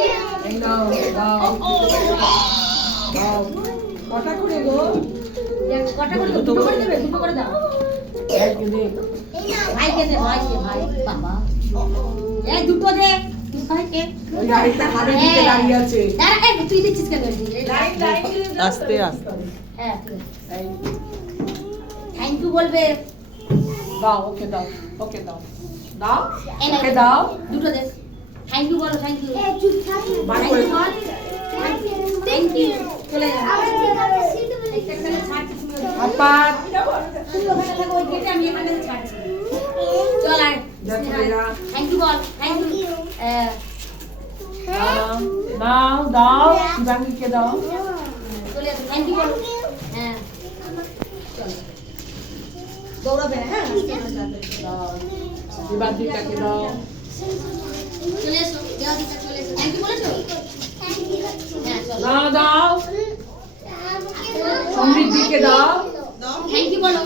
এই নাও দাও দাও কটা করে গো কটা করে দুটো করে দেবে দুটো করে দাও ভাইকে দে ভাইকে দে ভাই বাবা এই দুটো দে ভাইকে ওই আরেকটা খাবে দিতে দাঁড়িয়ে আছে দাঁড়া এই তুই দিচ্ছিস কেন লাইন আস্তে আস্তে হ্যাঁ থ্যাংক ইউ বলবে দাও ওকে দাও ওকে দাও দাও এই নাও, ওকে দাও দুটো দে থ্যাংক ইউ বলো থ্যাংক ইউ বার করে দাও। থ্যাংক ইউ চলে যা আপা তুই ওখানে থাকো ওই গেটে আমি এখানে ছাড়ছি চল আয় যা চলে যা থ্যাংক ইউ বল থ্যাংক ইউ দাও দাও শিবাঙ্গীকে দাও চলে যা থ্যাংক ইউ বল হ্যাঁ চল দৌড়াবে না, হ্যাঁ দাও শিবাঙ্গীটাকে দাও চলে এসো যাও দিকা চলে এসো থ্যাংক ইউ বলেছো হ্যাঁ চল দাও দাও সমৃদ্ধিকে দাও থ্যাংক ইউ বলো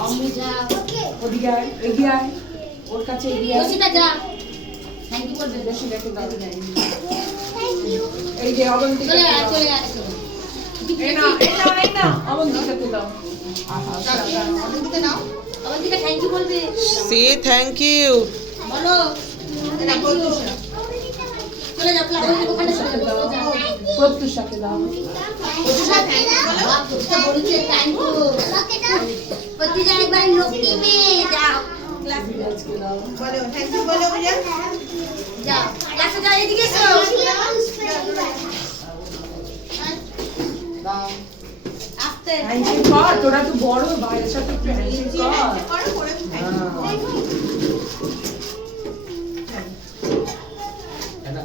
অমনি যা ওদিকে আয় এগিয়ে আয় ওর কাছে এগিয়ে আয় রসিদা যা থ্যাংক ইউ বলবে বেশি রেখে দাও এই যে অবন্তিকে চলে আয় দাও। চলে আয় চলে এই না অবন্তিকে দাও আহা অবন্তিকা নাও অবন্তিকা থ্যাংক ইউ বলবে সে থ্যাংক ইউ বলো থ্যাংক ইউ চলে যাও ক্লাস ওখানে চলে যাও প্রত্যুষাকে দাও বলছে থ্যাংক ইউ প্রতিটা একবার লক্ষ্মী মেয়ে যাও ক্লাস বিরাজকে দাও যাও ক্লাসে যাও এদিকে এসো দাও আস্তে হ্যান্ডশেক কর তোরা তো বড় ভাইয়ের সাথে একটু হ্যান্ডশেক কর হ্যাঁ।